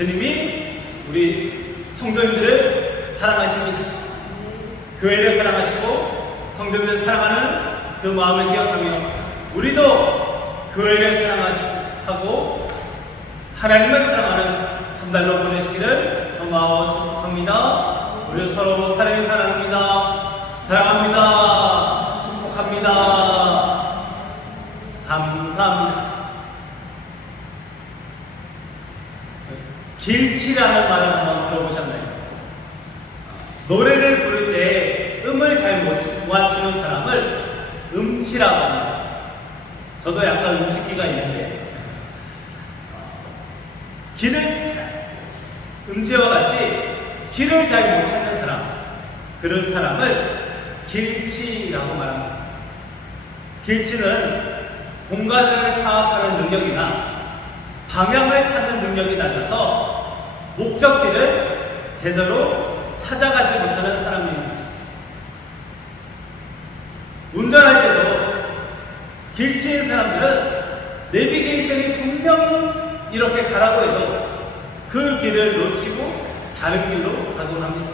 주님이 우리 성도님들을 사랑하십니다. 교회를 사랑하시고 성도님들을 사랑하는 그 마음을 기억하며 우리도 교회를 사랑하고 하나님을 사랑하는 한 달로 보내시기를 소망하고 축복합니다. 우리 서로 사랑해 사랑합니다. 사랑합니다. 축복합니다. 감사합니다. 길치라는 말을 한번 들어보셨나요? 노래를 부를 때 음을 잘 못 맞추는 사람을 음치라고 합니다. 저도 약간 음치기가 있는데 음치와 같이 길을 잘 못 찾는 사람, 그런 사람을 길치라고 말합니다. 길치는 공간을 파악하는 능력이나 방향을 찾는 능력이 낮아서 목적지를 제대로 찾아가지 못하는 사람입니다. 운전할 때도 길치인 사람들은 내비게이션이 분명히 이렇게 가라고 해도 그 길을 놓치고 다른 길로 가곤 합니다.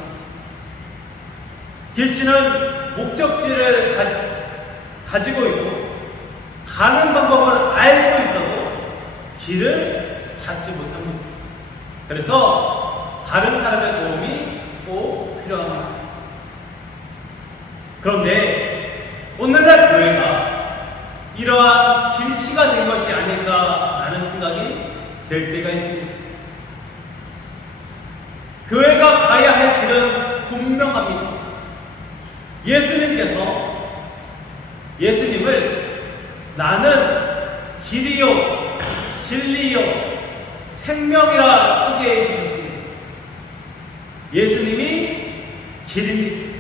길치는 목적지를 가지고 있고 가는 방법을 알고 있어도 길을 찾지 못합니다. 그래서 다른 사람의 도움이 꼭 필요합니다. 그런데 오늘날 교회가 이러한 길치가 된 것이 아닐까라는 생각이 될 때가 있습니다. 교회가 가야 할 길은 분명합니다. 예수님을 나는 길이요 진리요 생명이라 소개해 주셨습니다. 예수님이 길입니다.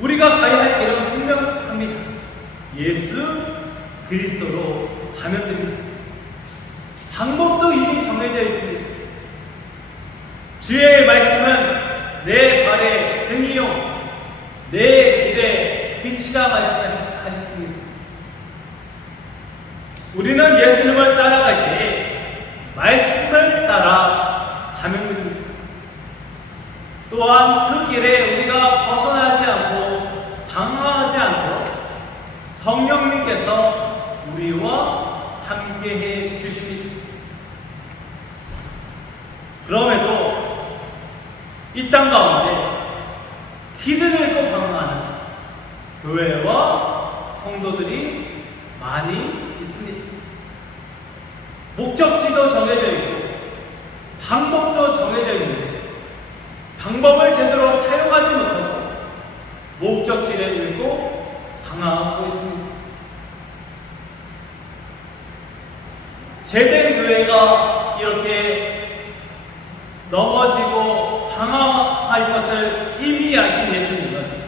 우리가 가야 할 길은 분명합니다. 예수 그리스도로 가면 됩니다. 방법도 이미 정해져 있습니다. 주의 말씀은 내 발의 등이요 내 길의 빛이라 말씀하셨습니다. 우리는 예수님을 따라갈 때 말씀을 따라 가면 됩니다. 또한 그 길에 우리가 벗어나지 않고 방황하지 않도록 성령님께서 우리와 함께해 주십니다. 그럼에도 이 땅 가운데 길을 잃고 방황하는 교회와 성도들이 많이 있습니다. 목적지도 정해져 있고 방법도 정해져 있는데 방법을 제대로 사용하지 못하고 목적지를 잃고 방황하고 있습니다. 제된 교회가 이렇게 넘어지고 방황할 것을 이미 아신 예수님은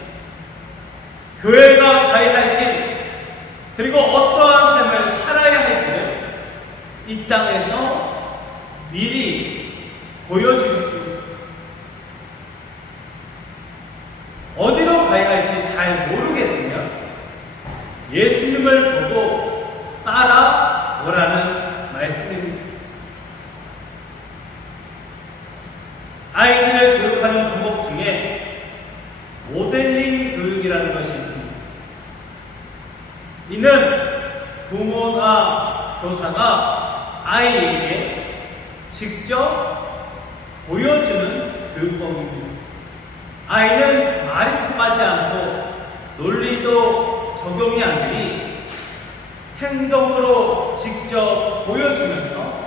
교회가 가야 할 길, 그리고 어떠한 삶을 살아야 할지를 이 땅에서 미리 보여주셨습니다. 어디로 가야 할지 잘 모르겠으면 예수님을 보고 따라오라는 말씀입니다. 아이들을 교육하는 방법 중에 모델링 교육이라는 것이 있습니다. 이는 부모나 교사가 아이에게 직접 보여주는 교육법입니다. 아이는 말이 통하지 않고 논리도 적용이 안 되니 행동으로 직접 보여주면서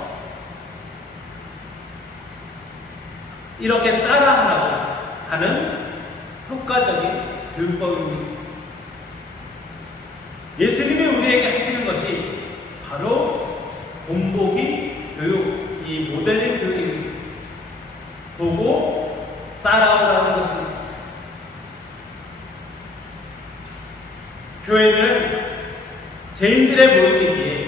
이렇게 따라하라고 하는 효과적인 교육법입니다. 예수님이 우리에게 하시는 것이 바로 본보기 교육, 이 모델링 교육입니다. 보고 따라오라는 것입니다. 교회는 죄인들의 모임이기에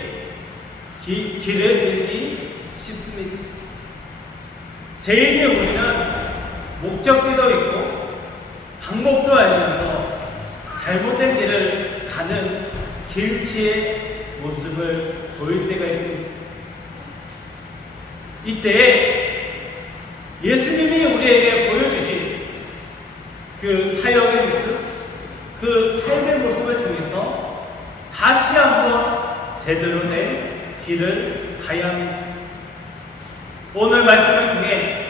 길을 잃기 쉽습니다. 죄인의 우리는 목적지도 있고 방법도 알면서 잘못된 길을 가는 길치의 모습을 보일 때가 있습니다. 이때 예수님이 우리에게 보여주신 그 사역의 모습, 그 삶의 모습을 통해서 다시 한번 제대로 된 길을 가야 합니다. 오늘 말씀을 통해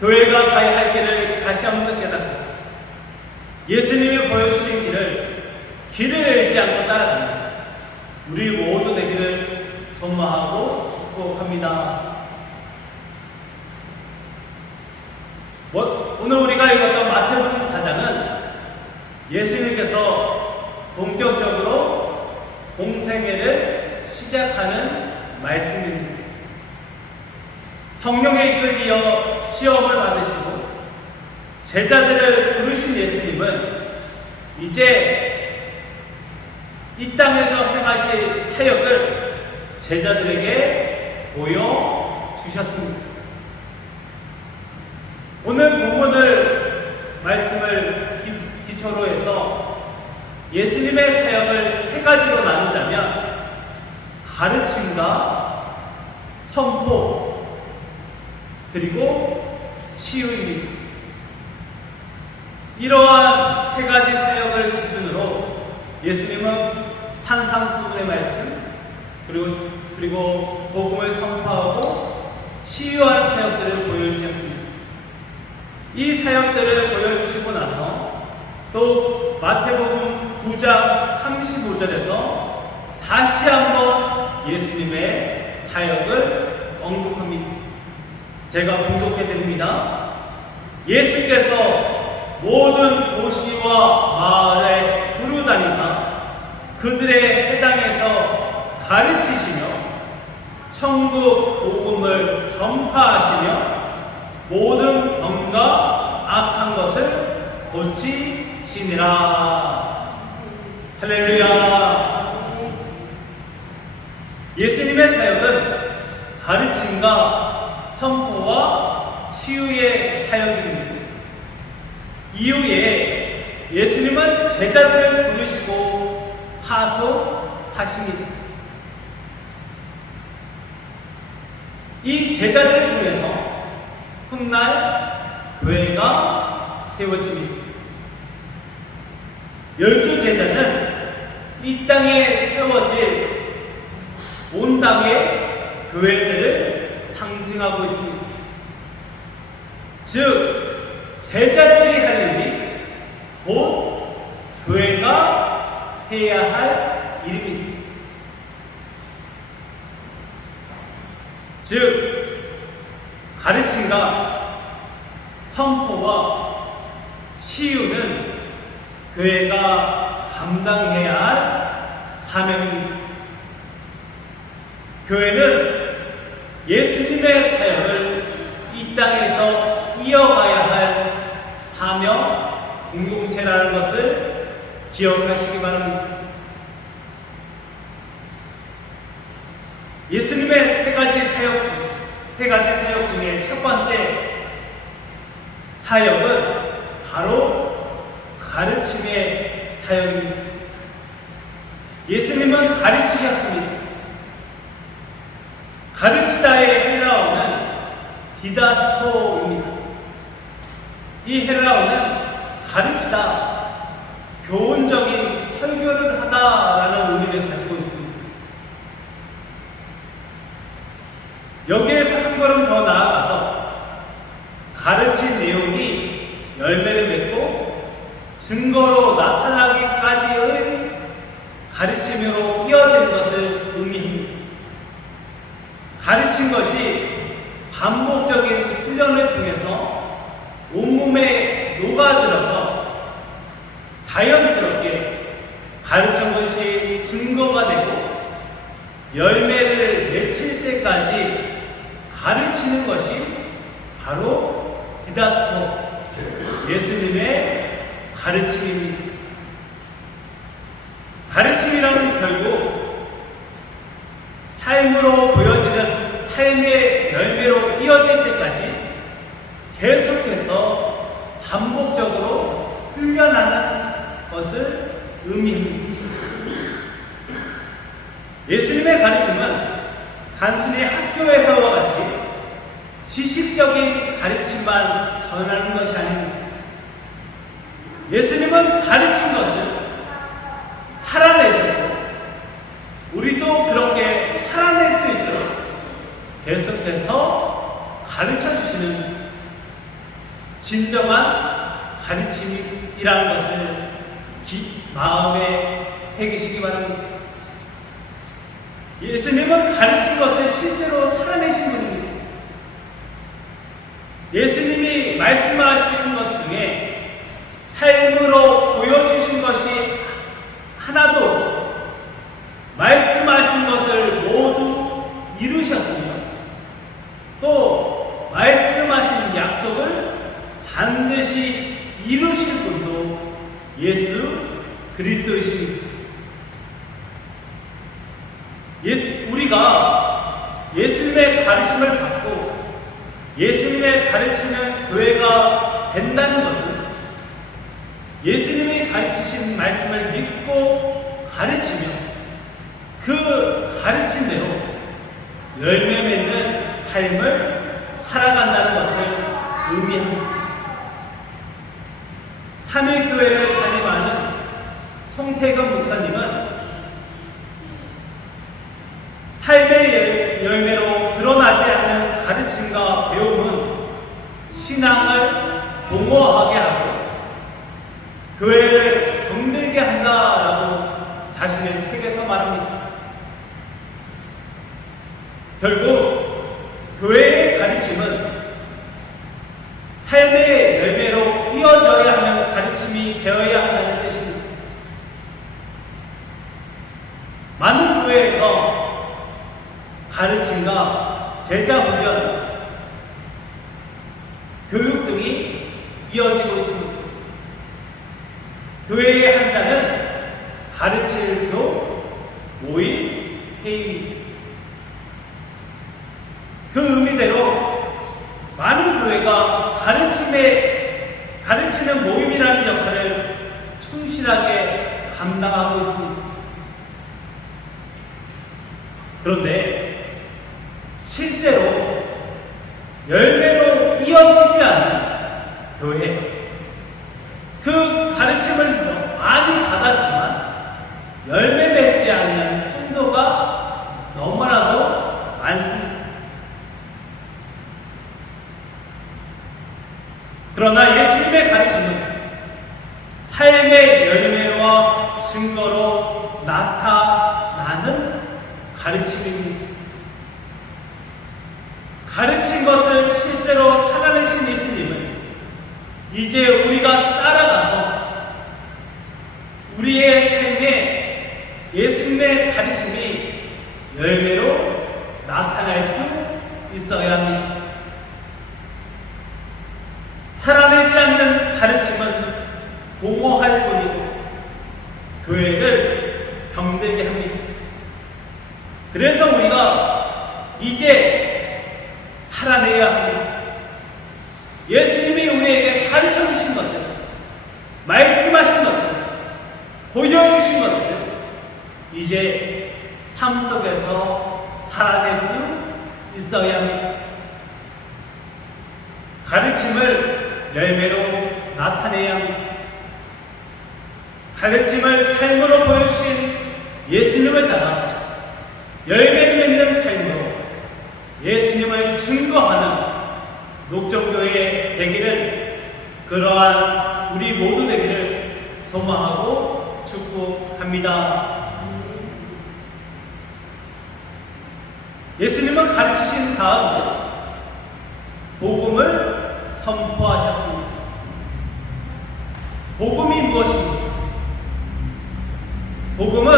교회가 가야 할 길을 다시 한번 깨닫고 예수님이 보여주신 길을 잃지 않고 따라갑니다. 우리 모두 되기를 소망하고 축복합니다. 오늘 우리가 읽었던 마태복음 4장은 예수님께서 본격적으로 공생애를 시작하는 말씀입니다. 성령에 이끌려 시험을 받으시고 제자들을 부르신 예수님은 이제 이 땅에서 행하실 사역을 제자들에게 보여주셨습니다. 오늘 본문을 말씀을 기초로 해서 예수님의 사역을 세 가지로 나누자면 가르침과 선포 그리고 치유입니다. 이러한 세 가지 사역을 기준으로 예수님은 산상수훈의 말씀 그리고 복음을 선포하고 치유하는 사역들을 보여주셨습니다. 이 사역들을 보여주시고 나서 또 마태복음 9장 35절에서 다시 한번 예수님의 사역을 언급합니다. 제가 봉독해 드립니다. 예수께서 모든 도시와 마을에 두루다니사 그들의 해당에서 가르치시며 천국 복음을 전파하시며 모든 병과 악한 것을 고치시니라. 할렐루야. 예수님의 사역은 가르침과 선포와 치유의 사역입니다. 이후에 예수님은 제자들을 부르시고 파송하십니다. 이 제자들을 통해서 훗날 교회가 세워집니다. 12제자는 이 땅에 세워질 온 땅의 교회들을 상징하고 있습니다. 즉 제자들이 할 일이 곧 교회가 해야 할 일입니다. 즉 가르침과 선포와 치유는 교회가 감당해야 할 사명입니다. 교회는 예수님의 사역을 이 땅에서 이어가야 할 사명 공동체라는 것을 기억하시기 바랍니다. 예수님의 세 가지 사역 중에 첫 번째 사역은 바로 가르침의 사역입니다. 예수님은 가르치셨습니다. 가르치다의 헬라어는 디다스코입니다. 이 헬라어는 가르치다, 교훈적인 설교를 하다라는 의미를 가지고 있습니다. 여기에서 한 걸음 더 나아가서 가르친 내용이 열매를 맺고 증거로 나타나기까지의 가르침으로 이어지는 것을 의미합니다. 가르친 것이 반복적인 훈련을 통해서 온몸에 녹아들어서 자연스럽게 가르친 것이 증거가 되고 열매를 맺힐 때까지 가르치는 것이 바로 디다스코, 예수님의 가르침입니다. 가르침이란 결국 삶으로 보여지는 삶의 열매로 이어질 때까지 계속해서 반복적으로 훈련하는 것을 의미합니다. 예수님의 가르침은 단순히 학교에서와 같이 지식적인 가르침만 전하는 것이 아닙니다. 예수님은 가르친 것을 살아내셨고 우리도 그렇게 살아낼 수 있도록 계속해서 가르쳐주시는 진정한 가르침이라는 것을 마음에 새기시기 바랍니다. 예수님은 가르친 것을 실제로 살아내신 분입니다. 예수님이 말씀하신 것 중에 삶으로 보여주신 것이 하나도 없고 말씀하신 것을 모두 이루셨습니다. 또 말씀하신 약속을 반드시 이루실 분도 예수 그리스도이십니다. 우리가 예수님의 가르침을 받고 예수님의 가르치는 교회가 된다는 것은 예수님이 가르치신 말씀을 믿고 가르치며 그 가르친 대로 열매 맺는 삶을 살아간다는 것을 의미합니다. 3일교회를 담임하는 송태근 목사님은 삶의 열매로 드러나지 않는 가르침과 배움은 신앙을 공허하게 하고 교회를 병들게 한다라고 자신의 책에서 말합니다. 결국 교회의 가르침은 삶의 열매로 이어져야 하는 가르침이 되어야 한다는 뜻입니다. 많은 교회에서 가르침과 제자 훈련, 교육 등이 이어지고 있습니다. 교회의 한자는 가르칠 교, 모임, 회의입니다. 그 의미대로 많은 교회가 가르치는 모임이라는 역할을 충실하게 감당하고 있습니다. 그런데 실제로 열매로 이어지지 않는 교회, 그 가르침을 많이 받았지만 열매 맺지 않는 성도가 너무나도 많습니다. 그러나 예수님의 가르침은 삶의 열매와 증거로 나타나는 가르침입니다. 가르친 것을 실제로 살아내신 예수님은 이제 우리가 따라가서 우리의 삶에 예수님의 가르침이 열매로 나타날 수 있어야 합니다. 살아내지 않는 가르침은 공허할 뿐이고 교회를 병들게 합니다. 그래서 우리가 이제 살아내야 합니다. 예수님이 우리에게 가르쳐 주신 것들, 말씀하신 것들, 보여주신 것들, 이제 삶 속에서 살아낼 수 있어야 합니다. 가르침을 열매로 나타내야 합니다. 가르침을 삶으로 보여주신 예수님을 따라 열매 맺는 삶으로 예수님을 증거하는 녹정교회 되기를, 그러한 우리 모두 되기를 소망하고 축복합니다. 예수님은 가르치신 다음 복음을 선포하셨습니다. 복음이 무엇입니까? 복음은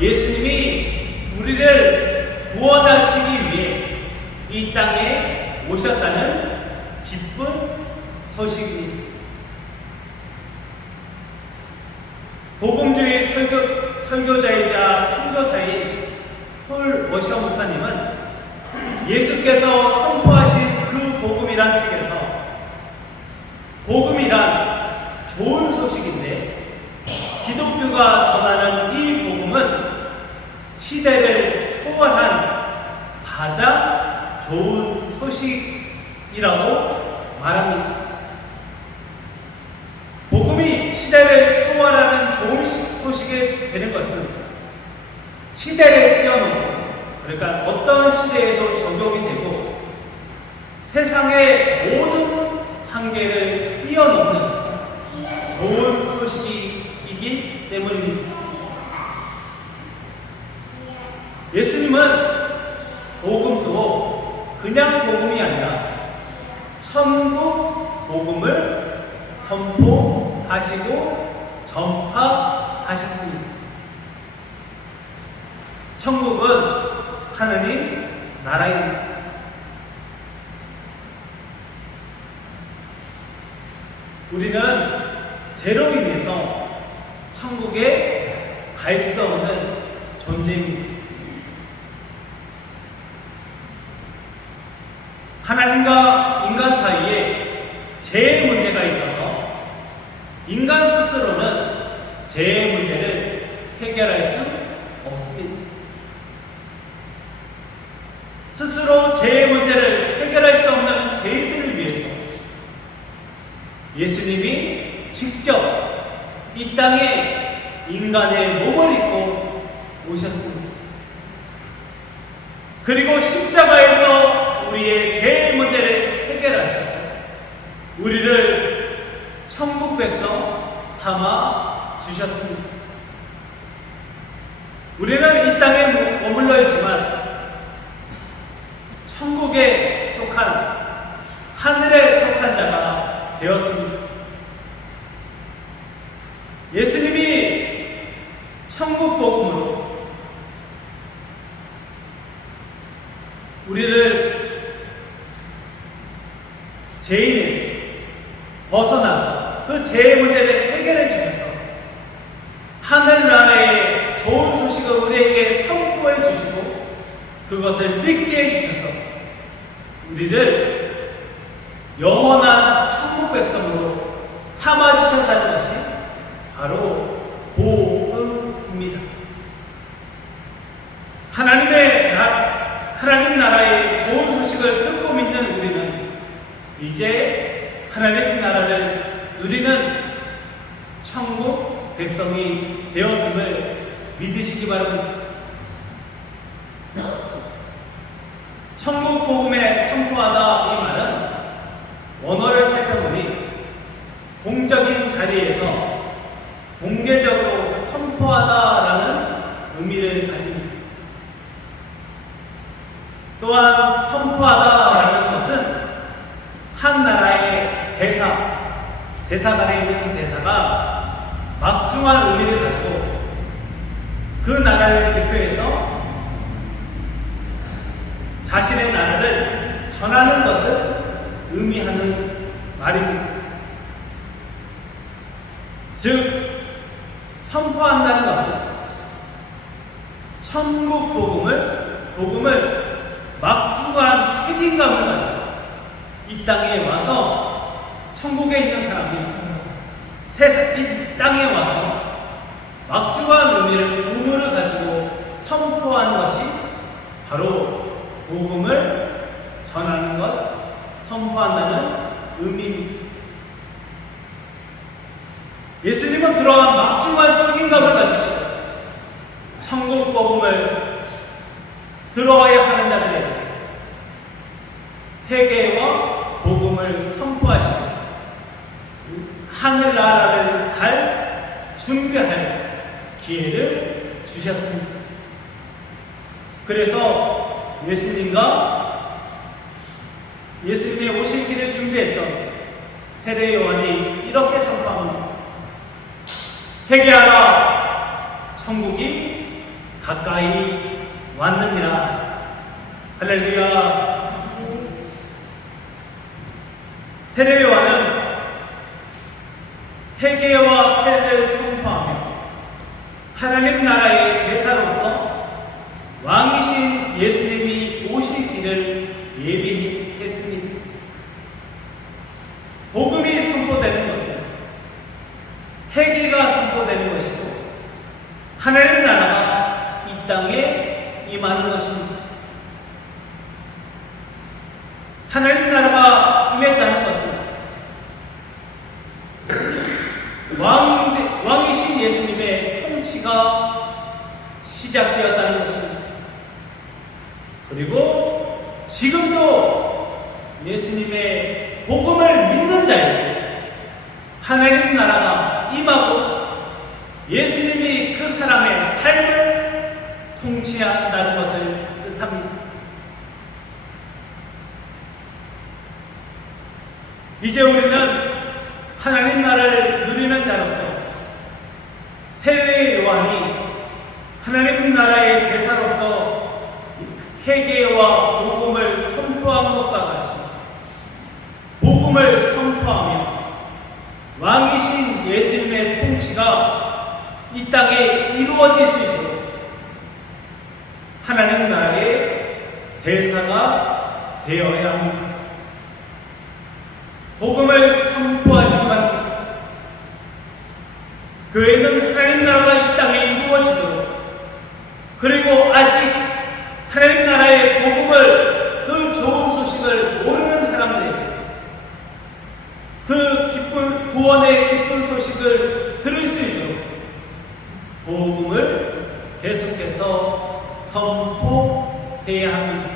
예수님이 우리를 구원하시기 위해 이 땅에 오셨다는 기쁜 소식입니다. 복음주의 설교자이자 선교사인 폴 워셔 목사님은 예수께서 선포하신 그 복음이란 책에서 복음이란 좋은 소식인데 기독교가 전하는 이 복음은 시대를 초월한 가장 좋은 소식이라고 말합니다. 복음이 시대를 초월하는 좋은 소식이 되는 것은 시대를 뛰어넘고, 그러니까 어떤 시대에도 적용이 되고 세상의 모든 한계를 뛰어넘는 좋은 소식이기 때문입니다. 예수님은 복음도 그냥 복음이 아니라 천국 복음을 선포하시고 전파하셨습니다. 천국은 하느님 나라입니다. 우리는 죄로 인해서 천국에 갈 수 없는 존재입니다. 하나님과 인간 사이에 죄의 문제가 있어서 인간 스스로는 죄의 문제를 해결할 수 없습니다. 스스로 죄의 문제를 해결할 수 없는 죄인들을 위해서 예수님이 직접 이 땅에 인간의 몸을 입고 오셨습니다. 그리고 십자가에서 우리의 죄의 문제를 해결하셨어요. 우리를 천국 백성 삼아 주셨습니다. 우리는 이 땅에 머물러 있지만 천국에 속한, 하늘에 속한 자가 되었습니다. 예수님이 천국 복음으로 우리를 죄인에서 벗어나서 그 죄의 문제를 해결해 주셔서 하늘나라의 좋은 소식을 우리에게 선포해 주시고 그것을 믿게 해 주셔서 우리를 영원한 천국 백성으로 삼아주셨다는 것이 바로 복음입니다. 하나님 나라의 좋은 소식을 듣고 믿는 우리는 이제 하나님 나라를 누리는 천국 백성이 되었음을 믿으시기 바랍니다. 천국 복음에 선포하다 이 말은 원어를 살펴보니 공적인 자리에서 공개적으로 선포하다라는 의미를 가집니다. 또한 선포하다라는 것은 한 나라의 대사관에 있는 그 대사가 막중한 의미를 가지고 그 나라를 대표해서 자신의 나라를 전하는 것을 의미하는 말입니다. 즉, 선포한다는 것은 천국 복음을 막중한 책임감을 가지고 이 땅에 와서 천국에 있는 사람이 이 땅에 와서 막중한 의무를 가지고 선포하는 것이 바로 복음을 전하는 것, 선포한다는 의미입니다. 예수님은 그러한 막중한 책임감을 가지시고 천국 복음을 들어와야 하는 자들에게 회개와 복음을 선포하시고 하늘나라를 준비할 기회를 주셨습니다. 그래서 예수님의 오실 길을 준비했던 세례 요한이 이렇게 선포합니다. 회개하라, 천국이 가까이 왔느니라. 할렐루야. 세례 요한은 회개와 세례를 선포하며 하나님 나라의 대사로서 왕이신 예수님이 오시기를 예비했습니다. 복음이 선포되는 것은 회개가 선포되는 것이고 하나님 나라가 이 땅에 임하는 것입니다. 나라가 임했다는 것은 왕이신 예수님의 통치가 시작되었다는 것입니다. 그리고 지금도 예수님의 복음을 믿는 자에게 하나님 나라가 임하고 예수님이 그 사람의 삶을 통치한다는 것을 뜻합니다. 이제 우리는 하나님 나라를 누리는 자로서 세례 요한이 하나님 나라의 대사로서 회개와 복음을 선포한 것과 같이 복음을 선포하며 왕이신 예수님의 통치가 이 땅에 이루어질 수 있도록 하나님 나라의 대사가 되어야 합니다. 복음을 선포하시고 갑니다. 교회는 하나님 나라가 이 땅에 이루어지도록, 그리고 아직 하나님 나라의 복음을, 그 좋은 소식을 모르는 사람들에게 그 기쁜 구원의 기쁜 소식을 들을 수 있도록 복음을 계속해서 선포해야 합니다.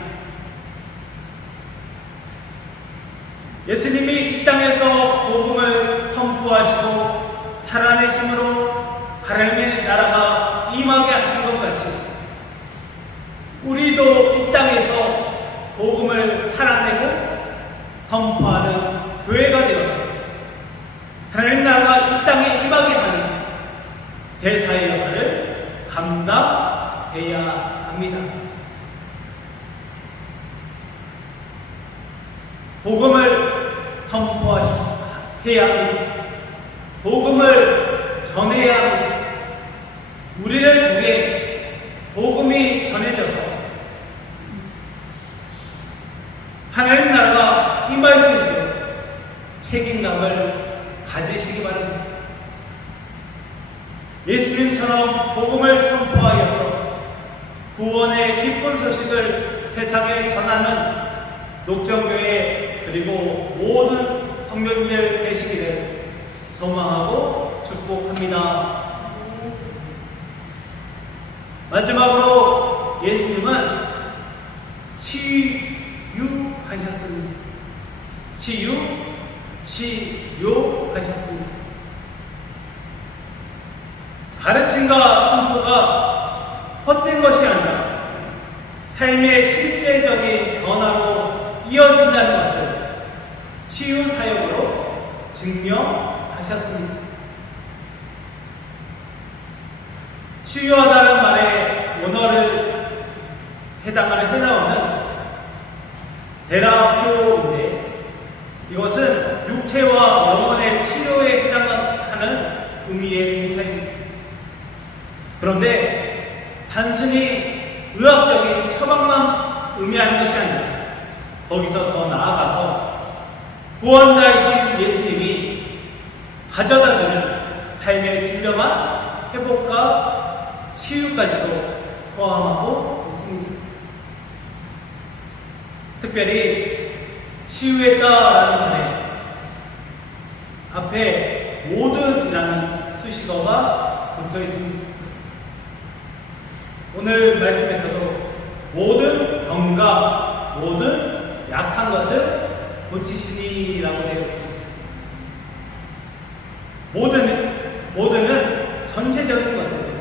예수님이 이 땅에서 복음을 선포하시고 살아내심으로 하나님의 나라가 임하게 하신 것 같이 우리도 이 땅에서 복음을 살아내고 선포하는 교회가 되어서 하나님 나라가 이 땅에 임하게 하는 대사의 역할을 감당해야 합니다. 복음을 선포해야 합니다. 복음을 전해야 합니다. 우리를 통해 복음이 전해져서 하나님 나라가 임할 수 있도록 책임감을 가지시기 바랍니다. 예수님처럼 복음을 선포하여서 구원의 기쁜 소식을 세상에 전하는 녹정교회 그리고 모든 성도님들 되시기를 소망하고 축복합니다. 마지막으로 예수님은 치유하셨습니다. 치유하셨습니다. 가르침과 선포가 헛된 것이 아니라 삶의 실제적인 변화로 이어진다는 것을 치유 사역으로 증명하셨습니다. 치유하다는 말의 원어를 해당하는 헬라어는 데라피오인데 이것은 육체와 영혼의 치료에 해당하는 의미의 동사입니다. 그런데 단순히 의학적인 처방만 의미하는 것이 아니라 거기서 더 나아가서 구원자이신 예수님이 가져다주는 삶의 진정한 회복과 치유까지도 포함하고 있습니다. 특별히 치유했다라는 말에 앞에 모든이라는 수식어가 붙어 있습니다. 오늘 말씀에서도 모든 병과 모든 약한 것을 고치시니라고 되어 있습니다. 모든은 전체적인 것들,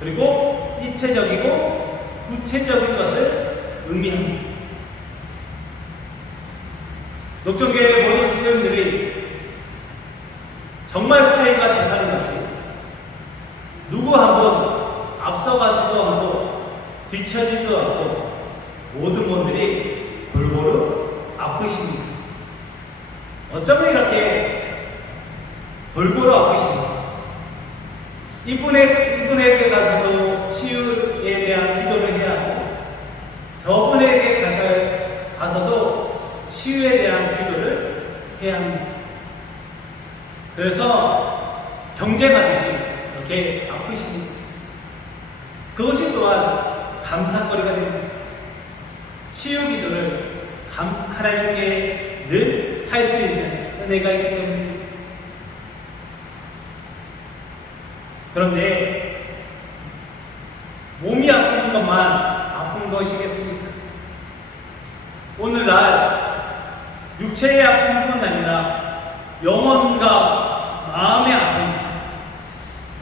그리고 이체적이고 구체적인 것을 의미합니다. 녹정교회 모든 성도님들이 정말 사이가 좋다는 것이 누구 한 번 앞서가지도 않고 뒤처지도 않고 모든 분들이 골고루 아프십니다. 어쩌면 이렇게 골고루 아프십니까? 이분에게 가서도 치유에 대한 기도를 해야 하고 저분에게 가서도 치유에 대한 기도를 해야 합니다. 그래서 경쟁하듯이 이렇게 아프십니다. 그것이 또한 감사거리가 됩니다. 치유 기도를 하나님께 늘 할 수 있는 은혜가 있기 때문입니다. 그런데 몸이 아픈 것만 아픈 것이겠습니까? 오늘날 육체의 아픔뿐 아니라 영혼과 마음의 아픔,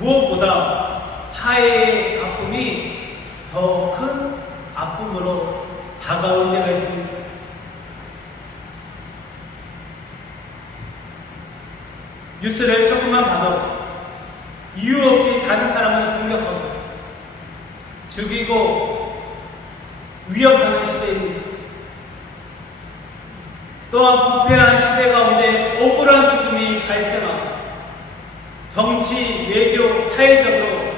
무엇보다 사회의 아픔이 더 큰 아픔으로 다가올 때가 있습니다. 뉴스를 조금만 봐도 이유 없이 다른 사람을 공격하고 죽이고 위협하는 시대입니다. 또한 부패한 시대 가운데 억울한 죽음이 발생하고 정치, 외교, 사회적으로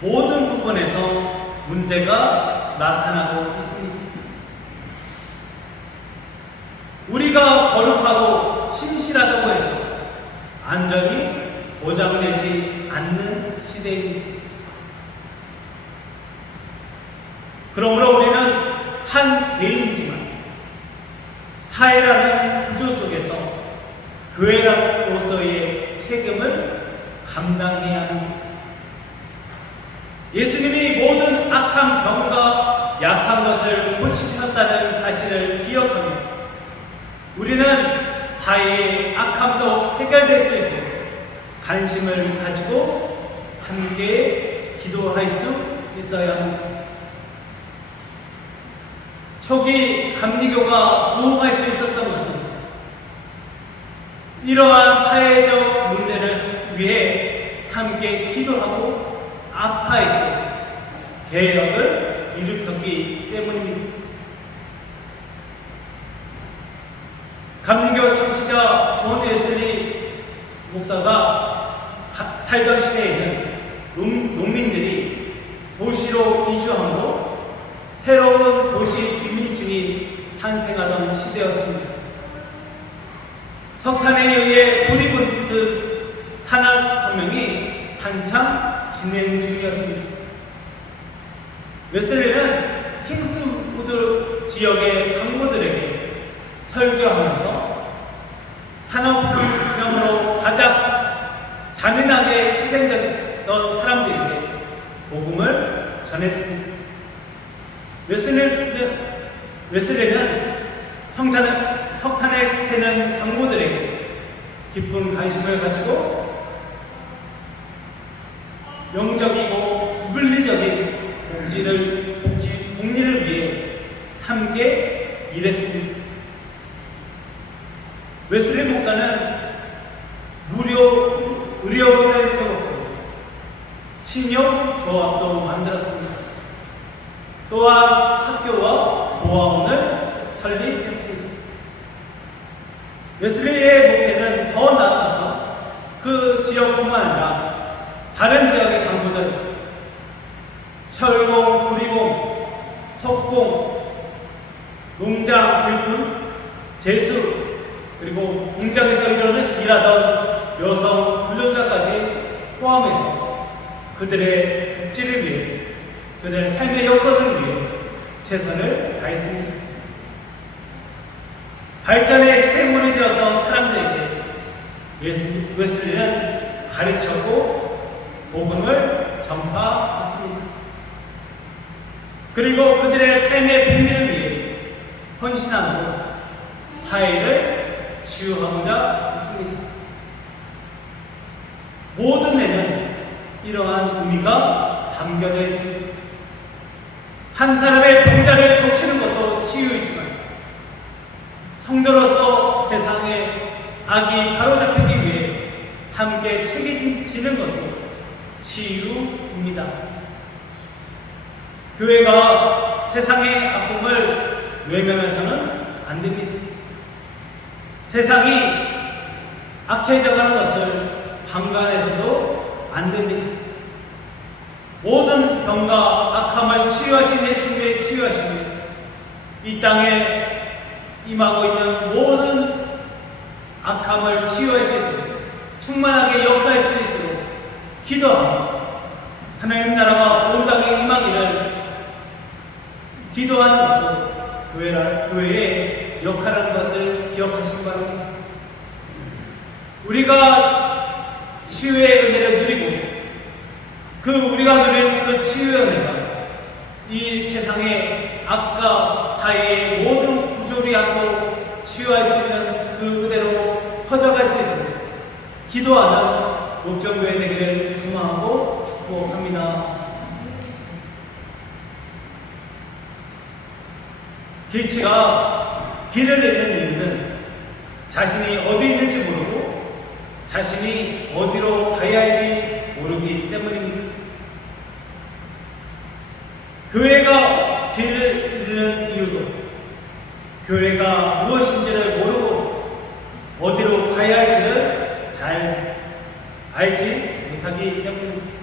모든 부분에서 문제가 나타나고 있습니다. 우리가 거룩하고 신실하다고 해서 안전이 보장되지 않는 시대입니다. 그러므로 우리는 한 개인이지만 사회라는 구조 속에서 교회로서의 책임을 감당해야 합니다. 예수님이 모든 악한 병과 약한 것을 고치셨다는 사실을 기억합니다. 우리는 사회의 악함도 해결될 수 있도록 관심을 가지고 함께 기도할 수 있어야 합니다. 초기 감리교가 부흥할 수 있었던 것은 이러한 사회적 문제를 위해 함께 기도하고 아파했고 개혁을 일으켰기 때문입니다. 감리교 창시자 존 웨슬리 목사가 살던 시대에는 농민들이 도시로 이주함으로 새로운 도시 빈민층이 탄생하던 시대였습니다. 석탄에 의해 불이 붙은 산업혁명이 한참 진행 중이었습니다. 웨슬리는 킹스우드 지역의 강모들에게 설교하면서 산업혁명으로 가장 잔인하게 희생됐던 사람들에게 복음을 전했습니다. 웨슬리는 석탄에 캐는 강모들에게 깊은 관심을 가지고 영적이고 물리적인 복리를 위해 함께 일했습니다. 웨슬리 목사는 무료 의료원을 세웠고 신용 조합도 만들었습니다. 또한 학교와 보아원을 설립했습니다. 웨슬리의 목회는 더 나아가서 그 지역뿐만 아니라 다른 지역의 강부들, 철공, 구리공, 석공, 농장, 일꾼, 제수, 그리고 공장에서 일하던 여성 근로자까지 포함해서 그들의 복지를 위해, 그들의 삶의 여건을 위해 최선을 다했습니다. 발전의 희생물이 되었던 사람들에게 웨슬리는 가르쳤고 복음을 전파했습니다. 그리고 그들의 삶의 복리를 위해 헌신함으로 사회를 치유하고자 했습니다. 모든 데는 이러한 의미가 담겨져 있습니다. 한 사람의 병자를 고치는 것도 치유이지만 성도로서 세상의 악이 바로잡히기 위해 함께 책임지는 것도 치유입니다. 교회가 세상의 아픔을 외면해서는 안 됩니다. 세상이 악해져가는 것을 방관해서도 안 됩니다. 모든 병과 악함을 치유하신 예수님의 치유하심을 이 땅에 임하고 있는 모든 악함을 치유할 수 있도록 충만하게 역사할 수 있도록 기도하고 하나님 나라가 온 땅에 임하기를 기도하는 것도 교회의 역할하는 것을 기억하시기 바랍니다. 우리가 치유의 은혜를 누리고 우리가 누린 그 치유의 은혜가 이 세상의 악과 사이의 모든 부조리함도 치유할 수 있는 그 은혜로 퍼져갈 수 있도록 기도하는 목전교회 되기를 소망하고 축복합니다. 길치가 길을 잃는 이유는 자신이 어디 있는지 모르고 자신이 어디로 가야 할지 모르기 때문입니다. 교회가 길을 잃는 이유도 교회가 무엇인지를 모르고 어디로 가야 할지를 잘 알지 못하기 때문입니다.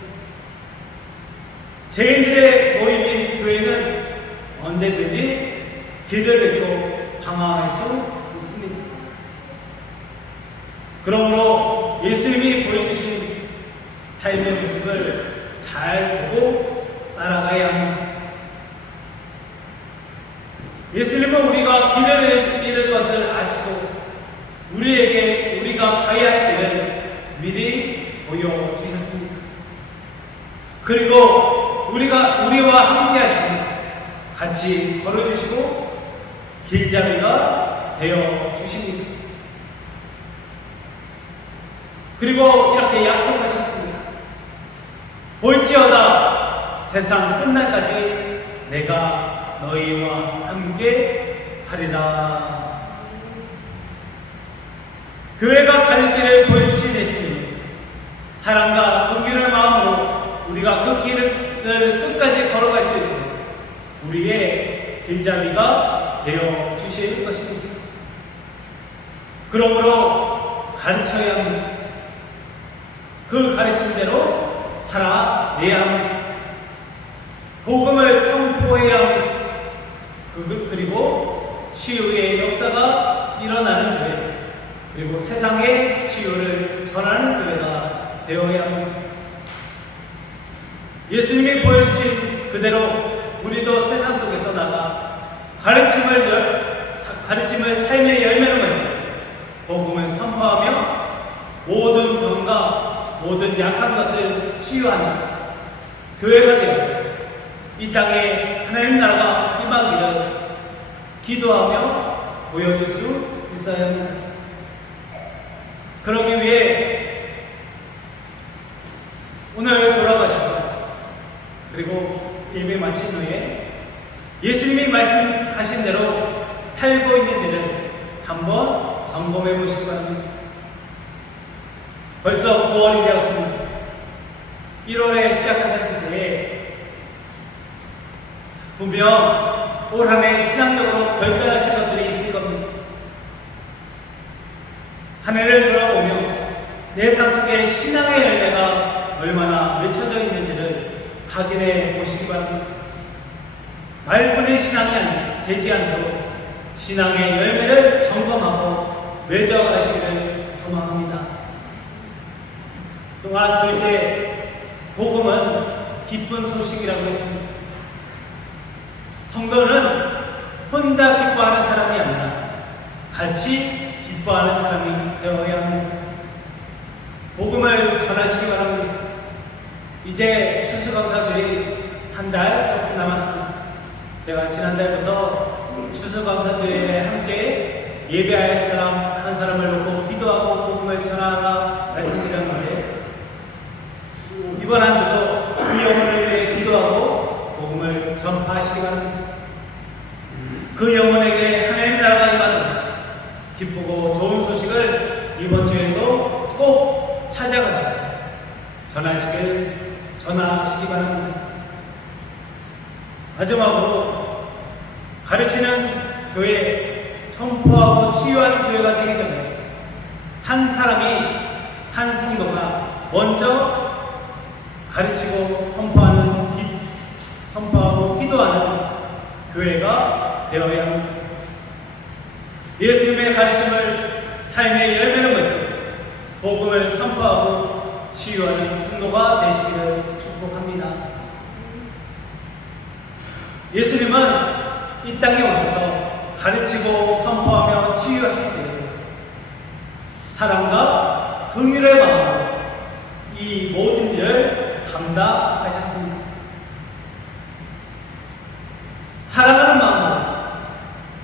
죄인들의 모임인 교회는 언제든지 길을 잃고 방황할 수 있습니다. 그러므로 예수님이 보여주신 삶의 모습을 잘 보고 따라가야 합니다. 예수님은 우리가 길을 잃을 것을 아시고 우리에게 우리가 가야 할 길을 미리 보여주셨습니다. 그리고 우리와 함께 하시니 같이 걸어주시고 길잡이가 되어 주십니다. 그리고 이렇게 약속하셨습니다. 볼지어다 세상 끝날까지 내가 너희와 함께 하리라. 교회가 갈 길을 보여주신 예수님, 사랑과 긍휼의 마음으로 우리가 그 길을 끝까지 걸어갈 수 있도록 우리의 길잡이가 되어 주실 것입니다. 그러므로 가르쳐야 합니다. 그 가르침대로 살아내야 합니다. 복음을 선포해야 합니다. 그리고 치유의 역사가 일어나는 교회, 그리고 세상의 치유를 전하는 교회가 되어야 합니다. 예수님이 보여주신 그대로 우리도 세상 속에서 나가 가르침을 삶의 열매로 맺고 복음을 선포하며 모든 병과 모든 약한 것을 치유하는 교회가 되어서 이 땅에 하나님 나라가 임하기를 기도하며 보여줄 수 있어야 합니다. 그러기 위해 오늘 돌아가셔서 그리고 예배 마친 후에 예수님이 말씀하신 대로 살고 있는지를 한번 점검해 보시기 바랍니다. 벌써 9월이 되었습니다. 1월에 시작하셨을 때에 분명 올 한 해 신앙적으로 결단하신 것들이 있을 겁니다. 한 해를 돌아보며 내 삶 속에 신앙의 열매가 얼마나 맺혀져 있는지를 확인해 보시기 바랍니다. 말뿐의 신앙이 되지 않도록 신앙의 열매를 점검하고 맺어가시기를 소망합니다. 또한 둘째, 복음은 기쁜 소식이라고 했습니다. 성도는 혼자 기뻐하는 사람이 아니라 같이 기뻐하는 사람이 되어야 합니다. 복음을 전하시기 바랍니다. 이제 추수감사주일 한 달 조금 남았습니다. 제가 지난달부터 추수감사주일에 함께 예배할 사람 한 사람을 놓고 기도하고 복음을 전하라 말씀드렸는데, 이번 한 주도 그 영혼을 위해 기도하고 복음을 전파하시기 바랍니다. 그 영혼에게 하나님의 나라가 임하는 기쁘고 좋은 소식을 이번 주에도 꼭 찾아가셔서 전하시기 바랍니다. 마지막으로 가르치는 교회, 선포하고 치유하는 교회가 되기 전에 한 사람이, 한 성도가 먼저 가르치고 선포하고 기도하는 교회가 되어야 합니다. 예수님의 가르침을 삶의 열매로 맺고 복음을 선포하고 치유하는 성도가 되시기를 축복합니다. 예수님은 이 땅에 오셔서 가르치고 선포하며 치유하실 때 사랑과 긍휼의 마음으로 이 모든 일을 감당하셨습니다. 사랑하는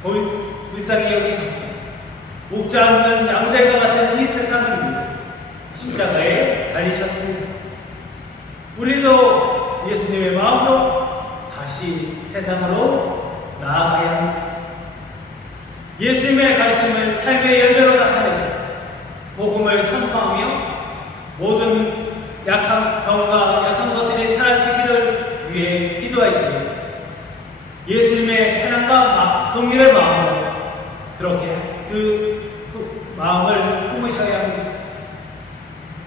마음으로 불쌍히 여기셨고 목자 없는 양들과 같은 이 세상을 위해 십자가에 달리셨습니다. 우리도 예수님의 마음으로 다시 세상으로 나아가야 합니다. 예수님의 가르침을 삶의 열매로 나타내고 복음을 선포하며 모든 약한 병과 약한 것들이 사라지기를 위해 기도할 때 예수님의 사랑과 긍휼의 마음으로 그렇게 그 마음을 품으셔야 합니다.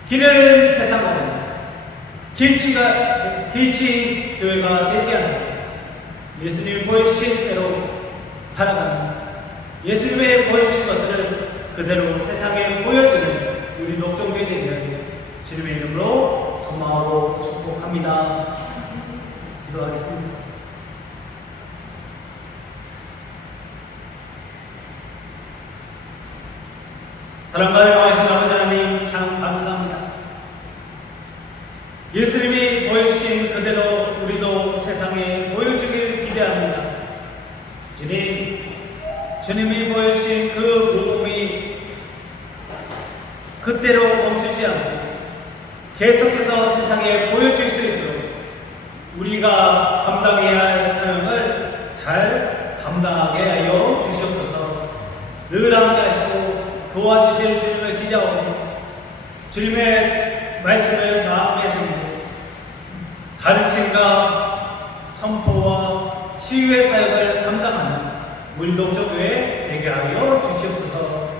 길에는 세상으로 길치인 교회가 되지 않고 예수님이 보여주신 대로 살아가는 예수님의 보여주신 것들을 그대로 세상에 보여주는 우리 녹종교회 되기를 주님의 이름으로 소망하고 축복합니다. 기도하겠습니다. 사랑과 영화하신 아버지 하나님 참 감사합니다. 예수님이 보여주신 그대로 우리도 세상에 보여주길 기대합니다. 주님이 보여주신 그 복음이 그때로 멈추지 않고 계속해서 세상에 보여줄 수 있도록 우리가 감당해야 할 사명을 잘 감당하게 하여 주시옵소서. 늘 함께 하시고 도와주실 주님을 기대하고 주님의 말씀을 마음에 새기고 가르침과 선포와 치유의 사역을 감당하는 우리 녹종교회 되게 하여 주시옵소서.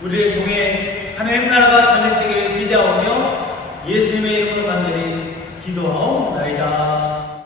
우리를 통해 하나님 나라가 전해지길 기대하며 예수님의 이름으로 간절히 기도하옵나이다.